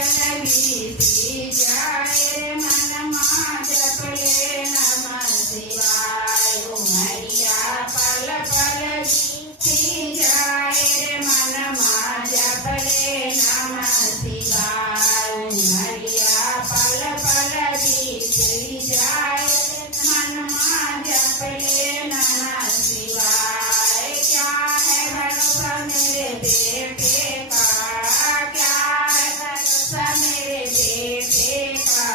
बीती जाए मन माँ जपले नमः शिवाय। उमरिया पल पल बीती जाए मन माँ जपले नमः शिवाय। उमरिया पल पल बीती जाए मन माँ जपले नमः शिवाय। क्या है भरोसा मेरे बेटे का, क्या है भरोसा मेरे बेटे का।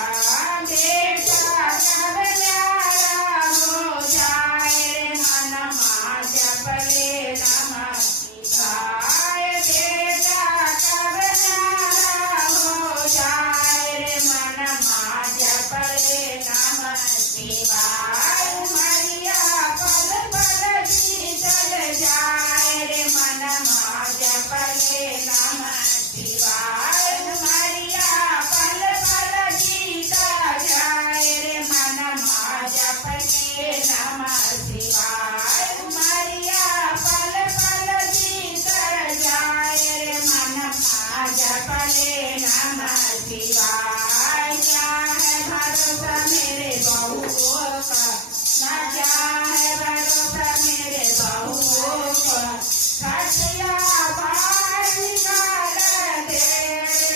बेटा कब न्यारा हो जाए मन माँ जपले नमः शिवाय। बेटा कब न्यारा हो जाए मन माँ जपले नमः शिवाय। उमरिया पल पल बीतल जाए रे मन माँ जपले नमः शिवाय। उमरिया पल पल बीतल जाए रे मन माँ जपले नमः शिवाय। उमरिया पल पल बीतल जाए रे मन माँ जपले नमः शिवाय। क्या है भरोसा मेरे बहुओं का, न क्या है भरोसा मेरे बहुओं का। खटिया बाहर निकाल दे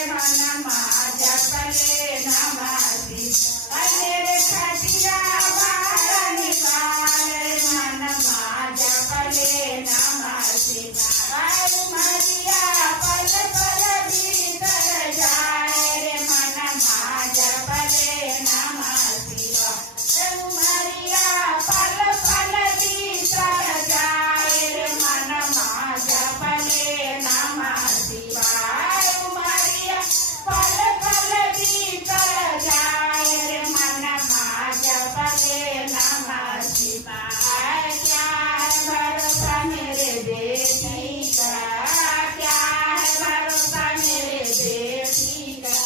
मन माँ जपले नमः शिवाय। मेरे खटिया बाहर निकाल मन माँ जपले नमः शिवाय। उमरिया पल पल बीतल जाए रे मन माँ जपले नमः शिवाय। उमरिया पल पल बीतल जाए रे मन माँ जपले नमः शिवाय। उमरिया पल पल बीतल जाए रे मन माँ जपले नमः शिवाय। क्या है भरोसा मेरे बेटी का, क्या है भरोसा मेरे बेटी का।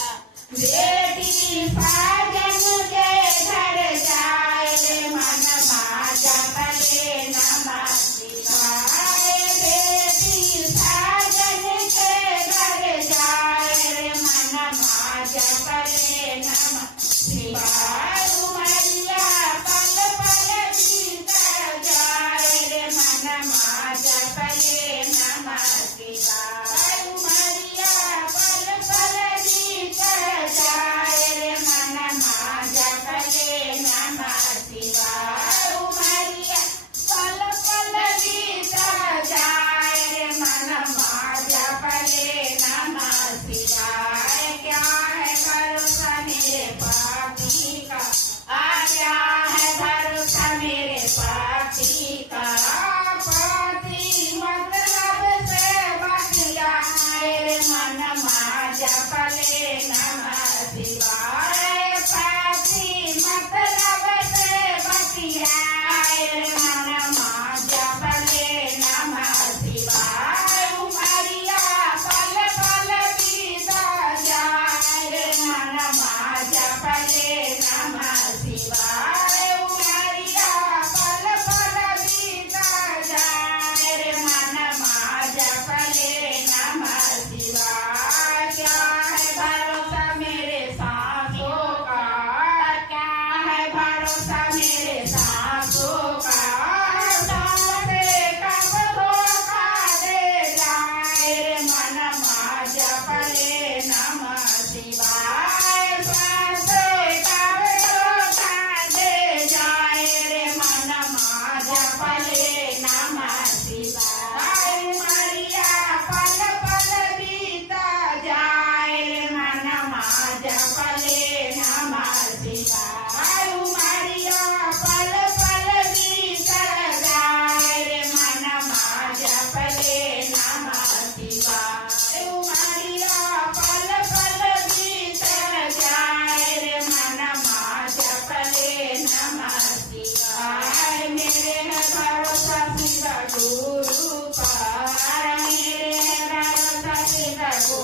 बेटी साजन के घर जाए रे मन माँ जपले नमः शिवाय। बेटी साजन के घर जाए रे मन माँ जपले नमः शिवाय। उमरिया पल पल बीतल जाए रे मन माँ जपले नमः शिवाय। उमरिया पल पल बीतल जाए रे मन माँ जपले नमः शिवाय। उमरिया पल पल बीतल जाए रे मन माँ जपले नमः शिवाय। क्या है भरोसा मेरे पापी का, क्या है भरोसा मेरे पापी का। पापी मतलब से बच जाए रे मन माँ जपले नमः शिवाय। पापी मतलब से बच जाए रे मन माँ जपले नमः शिवाय। उमरिया पल पल बीतल जाए रे मन माँ जपले नमः शिवाय। उमरिया पल पल बीतल जाए रे मन माँ जपले नमः शिवाय। क्या है भरोसा मेरे सांसों का, क्या है भरोसा मेरे सांसों का। सांसें कब धोखा दे जाए रे मन माँ जपले नमः शिवाय। सांसें कब धोखा दे जाए रे मन माँ जपले नमः शिवाय। उमरिया पल पल बीतल जाए रे मन माँ जपले नमः शिवाय। उमरिया पल पल बीतल जाए रे मन माँ जपले नमः शिवाय। उमरिया पल पल बीतल जाए रे मन माँ जपले नमः शिवाय। मेरे है भरोसा सिद्ध गुरु पर, मेरे है भरोसा सिद्ध गुरु